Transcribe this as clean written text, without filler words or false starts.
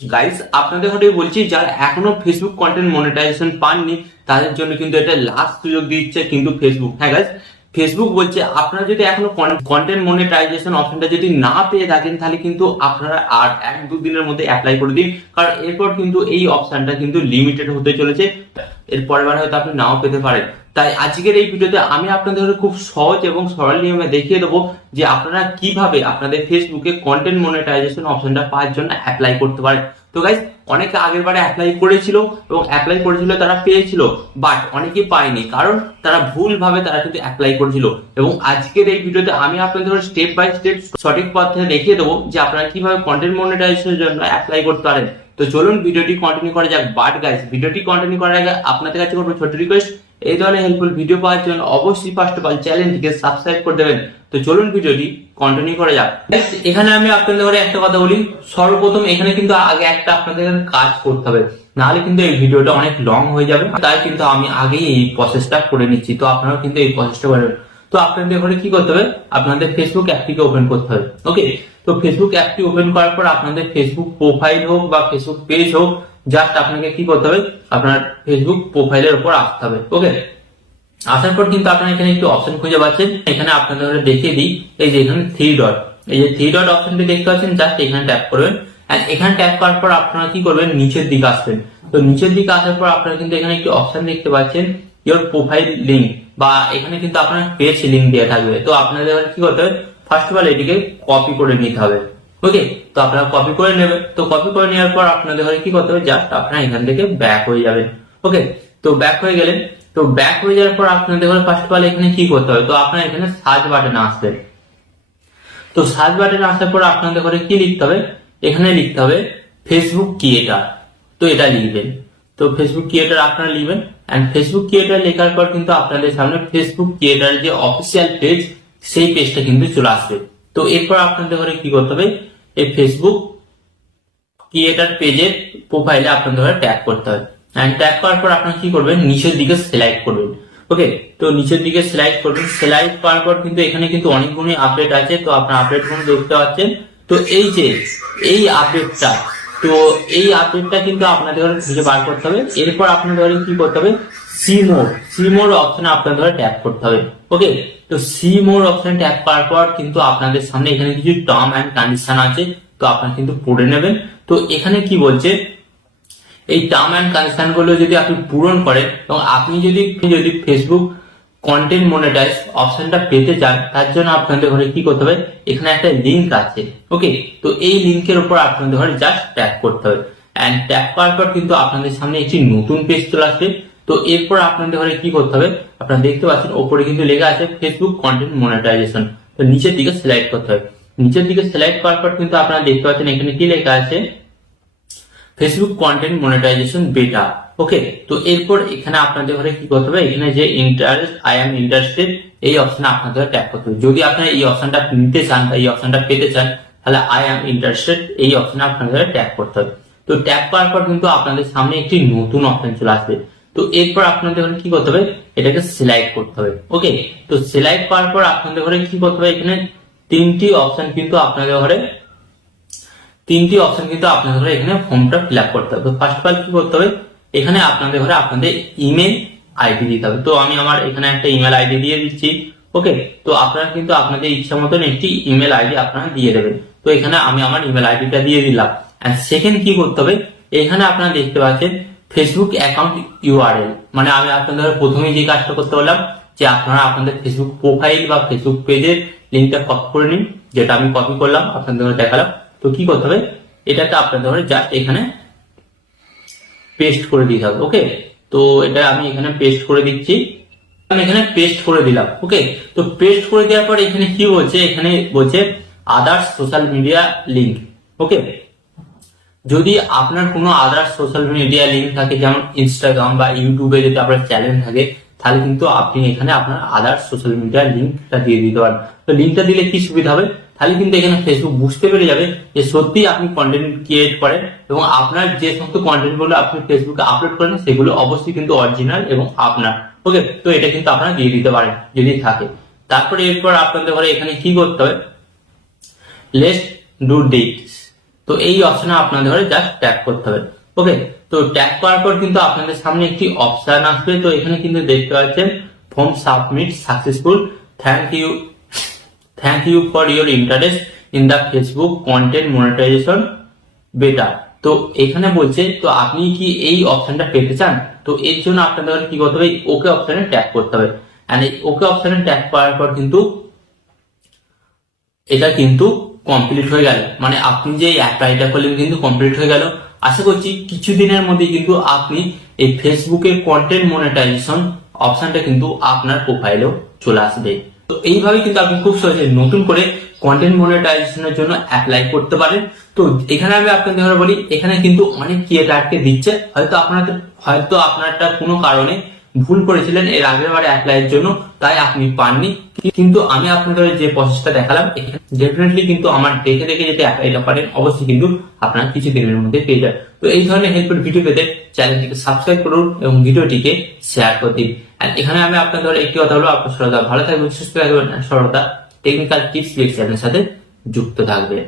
Guys আপনাদের ঘরে বলছি, যারা এখনো ফেসবুক কন্টেন্ট মনিটাইজেশন পাননি তাদের জন্য কিন্তু এটা লাস্ট সুযোগ দিচ্ছে কিন্তু ফেসবুক। হ্যাঁ গাইস, ফেসবুক বলছে আপনারা যদি এখনো কন্টেন্ট মনিটাইজেশন অপশনটা যদি না পেয়ে থাকেন তাহলে কিন্তু আপনারা আর 1-2 দিনের মধ্যে অ্যাপ্লাই করে দিন, কারণ এরপর কিন্তু এই অপশনটা কিন্তু লিমিটেড হতে চলেছে। এর পরের বার হয়তো আপনি নাও পেতে পারেন। তাই আজকের এই ভিডিওতে আমি আপনাদের খুব সহজ এবং সরল নিয়মে দেখিয়ে দেবো যে আপনারা কিভাবে আপনাদের ফেসবুকে কন্টেন্ট মনিটাইজেশন অপশনটা পাওয়ার জন্য অ্যাপ্লাই করতে পারেন। তো গাইস, অনেকে আগের বারে অ্যাপ্লাই করেছিল এবং অ্যাপ্লাই করেছিল তারা পেয়েছিল, বাট অনেকেই পায়নি কারণ তারা ভুল ভাবে তারা কিন্তু অ্যাপ্লাই করেছিল। এবং আজকের এই ভিডিওতে আমি আপনাদের স্টেপ বাই স্টেপ সঠিক পথে দেখিয়ে দেবো যে আপনারা কিভাবে কন্টেন্ট মনিটাইজেশনের জন্য অ্যাপ্লাই করতে পারেন। তো চলুন ভিডিওটি কন্টিনিউ করা যাক। বাট গাইস, ভিডিওটি কন্টিনিউ করার আগে আপনাদের কাছে করবো ছোট রিকোয়েস্ট, এই ধরনের হেল্পফুল ভিডিও পাওয়ার জন্য অবশ্যই ফার্স্ট অফ অল চ্যানেলটিকে সাবস্ক্রাইব করে দেবেন। তো চলুন ভিডিওটি কন্টিনিউ করা যাক। এখানে আমি আপনাদের একটা কথা বলি, সর্বপ্রথম এখানে কিন্তু আগে একটা আপনাদের কাজ করতে হবে, নাহলে কিন্তু এই ভিডিওটা অনেক লং হয়ে যাবে। তাই কিন্তু আমি আগেই এই প্রসেসটা করে নিচ্ছি, তো আপনারাও কিন্তু এই প্রসেসটা করবেন। তো আপনাদের এখানে কি করতে হবে, আপনাদের ফেসবুক অ্যাপটিকে ওপেন করতে হবে। ওকে, তো ফেসবুক অ্যাপটি ওপেন করার পর আপনাদের ফেসবুক প্রোফাইল হোক বা ফেসবুক পেজ হোক, জাস্ট আপনাকে কি করতে হবে, আপনার ফেসবুক প্রোফাইলের উপর আসতে হবে। ওকে, আসার পর কিন্তু আপনারা এখানে একটু অপশন খুঁজে পাচ্ছেন। এখানে আপনাদের দেখিয়ে দিই, এই যে এখানে 3 ডট, এই যে 3 ডট অপশনটি দেখতে পাচ্ছেন, জাস্ট এখানে ট্যাপ করবেন। এন্ড এখানে ট্যাপ করার পর আপনারা কি করবেন, নিচের দিকে আসবেন। তো নিচের দিকে আসার পর আপনারা কিন্তু এখানে একটি অপশন দেখতে পাচ্ছেন, ইওর প্রোফাইল লিঙ্ক, বা এখানে কিন্তু আপনার পেজ লিঙ্ক দেওয়া থাকবে। তো আপনাদের কি করতে হবে, ফার্স্ট অফ অল এটিকে কপি করে নিতে হবে। ওকে, তো আপনারা কপি করে নেবেন। তো কপি করে নেওয়ার পর আপনাদের কি করতে হবে, জাস্ট আপনারা এখান থেকে ব্যাক হয়ে যাবেন। ওকে, তো ব্যাক হয়ে গেলেন। তো ব্যাক হয়ে যাওয়ার পর আপনাদের ফার্স্ট অফ অল এখানে কি করতে হবে, তো আপনারা এখানে সার্চ বাটনে আসবেন। তো সার্চ বাটনে আসার পর আপনাদের ঘরে কি লিখতে হবে, এখানে লিখতে হবে ফেসবুক ক্রিয়েটার। তো এটা লিখবেন। তো ফেসবুক ক্রিয়েটার আপনারা লিখবেন। এন্ড ফেসবুক ক্রিয়েটার লেখার পর কিন্তু আপনাদের সামনে ফেসবুক ক্রিয়েটার যে অফিসিয়াল পেজ, সেই পেজটা কিন্তু চলে আসবে। তো এরপর আপনাদের ঘরে কি করতে হবে, এই ফেসবুক ক্রিয়েটার পেজের প্রোফাইলে আপনাদের ঘরে ট্যাপ করতে হবে। এন্ড ট্যাপ করার পর আপনারা কি করবেন, নিচের দিকে সিলেক্ট করবেন। ওকে, তো নিচের দিকে সিলেক্ট করবেন। সিলেক্ট করার পর কিন্তু এখানে কিন্তু অনেকগুলো আপডেট আছে, তো আপনার আপডেট গুলো দেখতে পাচ্ছেন। তো এই যে এই আপডেটটা, তো এই আপডেটটা কিন্তু আপনাদের খুঁজে বার করতে হবে। এরপর আপনাদের কি করতে হবে, সি মোর অপশনে আপনাদের ট্যাপ করতে হবে। ওকে, তো সি মোর অপশনে ট্যাপ করার পর কিন্তু আপনাদের সামনে এখানে কিছু টার্ম এন্ড কন্ডিশন আছে, তো আপনারা কিন্তু পড়ে নেবেন। তো এখানে কি বলছে, এই টার্ম এন্ড কন্ডিশন গুলো যদি আপনি পূরণ করেন এবং আপনি যদি ফেসবুক কন্টেন্ট মনিটাইজ অপশনটা পেতে চান, তার জন্য আপনাদের ঘরে কি করতে হবে, এখানে একটা লিঙ্ক আছে। ওকে, তো এই লিঙ্কের উপর আপনাদের ঘরে জাস্ট ট্যাপ করতে হবে। এন্ড ট্যাপ করার পর কিন্তু আপনাদের সামনে একটি নতুন পেজ চলে আসবে। তো এরপর আপনাদের ঘরে কি করতে হবে, আপনারা দেখতে পাচ্ছেন ওপরে কিন্তু লেখা আছে ফেসবুক কন্টেন্ট মনিটাইজেশন। তো নিচের দিকে সিলেক্ট করতে হবে। নিচের দিকে সিলেক্ট করার পর কিন্তু আপনারা দেখতে পাচ্ছেন এখানে কি লেখা আছে, ফেসবুক কন্টেন্ট মনিটাইজেশন বেটা। ওকে, তো এরপর এখানে আপনাদের ঘরে কি করতে হবে, এখানে যে আই এম ইন্টারেস্টেড, এই অপশনে আপনাদের ট্যাপ করতে হবে। যদি আপনারা এই অপশনটা নিতে চান বা এই অপশনটা পেতে চান, তাহলে আই এম ইন্টারেস্টেড এই অপশনে আপনাদের ট্যাপ করতে হবে। তো ট্যাপ করার পর কিন্তু আপনাদের সামনে একটি নতুন অপশন চলে আসবে। তো এরপর আপনাদের ঘরে কি করতে হবে, এটাকে সিলেক্ট করতে হবে। ওকে, তো সিলেক্ট করার পর আপনাদের ঘরে কি করতে হবে, এখানে তিনটি অপশন কিন্তু আপনাদের ঘরে এখানে ফর্মটা ফিল আপ করতে হবে। ফার্স্ট অফ অল কি করতে হবে, এখানে আপনাদের ঘরে আপনাদের ইমেল আইডি দিতে হবে। তো আমি আমার এখানে একটা ইমেল আইডি দিয়ে দিচ্ছি। ওকে, তো আপনারা কিন্তু আপনাদের ইচ্ছা মতন একটি ইমেল আইডি আপনারা দিয়ে দেবেন। তো এখানে আমি আমার ইমেল আইডিটা দিয়ে দিলাম। এন্ড সেকেন্ড কি করতে হবে, এখানে আপনারা দেখতে পাচ্ছেন ফেসবুক অ্যাকাউন্ট ইউআরএল, মানে আমি আপনাদের প্রথমেই যে কাজটা করতে বললাম যে আপনারা আপনাদের ফেসবুক প্রোফাইল বা ফেসবুক পেজের লিঙ্কটা কপি করে নিন, যেটা আমি কপি করলাম আপনাদের দেখালাম। তো কি করতে হবে, এটাকে আপনাদের জাস্ট এখানে পেস্ট করে দিতে হবে। ওকে, তো এটা আমি এখানে পেস্ট করে দিচ্ছি। আমি এখানে পেস্ট করে দিলাম। ওকে, তো পেস্ট করে দেওয়ার পর এখানে কি বলছে, এখানে বলছে আদার্স সোশ্যাল মিডিয়া লিঙ্ক। ওকে, যদি আপনার কোনো আদার্স সোশ্যাল মিডিয়া লিঙ্ক থাকে, যেমন ইনস্টাগ্রাম বা ইউটিউবে যদি আপনার চ্যানেল থাকে, তাহলে কিন্তু আপনি এখানে আপনার আদার্স সোশ্যাল মিডিয়া লিঙ্কটা দিয়ে দিতে পারেন। তো লিঙ্কটা দিলে কি সুবিধা হবে, তাহলে কিন্তু এখানে ফেসবুক বুঝতে পেরে যাবে যে সত্যি আপনি কন্টেন্ট ক্রিয়েট করেন এবং আপনার যে সমস্ত কন্টেন্ট গুলো আপনি ফেসবুকে আপলোড করেন সেগুলো অবশ্যই কিন্তু অরিজিনাল এবং আপনার। ওকে, তো এটা কিন্তু আপনারা দিয়ে দিতে পারেন যদি থাকে। তারপরে এরপর আপনাদের ঘরে এখানে কি করতে হবে, লেটস ডু দিস। তো তো এই অপশনে আপনাদের জাস্ট ট্যাপ করতে হবে। ওকে, তো ট্যাপ করার পর কিন্তু আপনাদের সামনে একটি অপশন আসবে। তো এখানে কিন্তু দেখতে পাচ্ছেন form submit successful, thank you for your interest in the Facebook content monetisation beta. তো এখানে বলছে তো আপনি কি এই অপশনটা পেতে চান? তো এর জন্য আপনাদের কি করতে হবে, ওকে অপশনে ট্যাপ করতে হবে। এন্ড এই ওকে অপশনে ট্যাপ করার পর কিন্তু এটা কিন্তু কমপ্লিট হয়ে গেল, মানে আপনি যে অ্যাপ্লাইটা করলেন কিন্তু কমপ্লিট হয়ে গেল। আশা করছি কিছুদিনের মধ্যে কিন্তু আপনি এই ফেসবুকের কন্টেন্ট মনিটাইজেশন অপশনটা কিন্তু আপনার প্রোফাইলেও চলে আসবে। তো এইভাবে কিন্তু আপনি খুব সহজে নতুন করে কন্টেন্ট মনিটাইজেশনের জন্য অ্যাপ্লাই করতে পারেন। তো এখানে আমি আপনাদের বলি, এখানে কিন্তু অনেক ক্রিয়েটারকে দিচ্ছে, হয়তো আপনারটা কোনো কারণে ভুল করেছিলেন এর আগের বারে অ্যাপ্লাইয়ের জন্য, তাই আপনি পাননি। কিন্তু আমি আপনাদের যে প্রসেসটা দেখালাম ডেফিনেটলি কিন্তু আমার দেখে দেখে যদি অ্যাপ্লাইটা করেন অবশ্যই কিন্তু আপনার কিছুদিনের মধ্যে পেয়ে যাবে। তো এই ধরনের হেল্পফুল ভিডিও পেতে চ্যানেলটিকে সাবস্ক্রাইব করুন এবং ভিডিওটিকে শেয়ার করে দিন। এখানে আমি আপনাদের একটি কথা বলবো, আপনার সরলতা ভালো থাকবেন, সুস্থ থাকবেন, সরলতা টেকনিক্যাল টিপস লেকচারের সাথে যুক্ত থাকবে।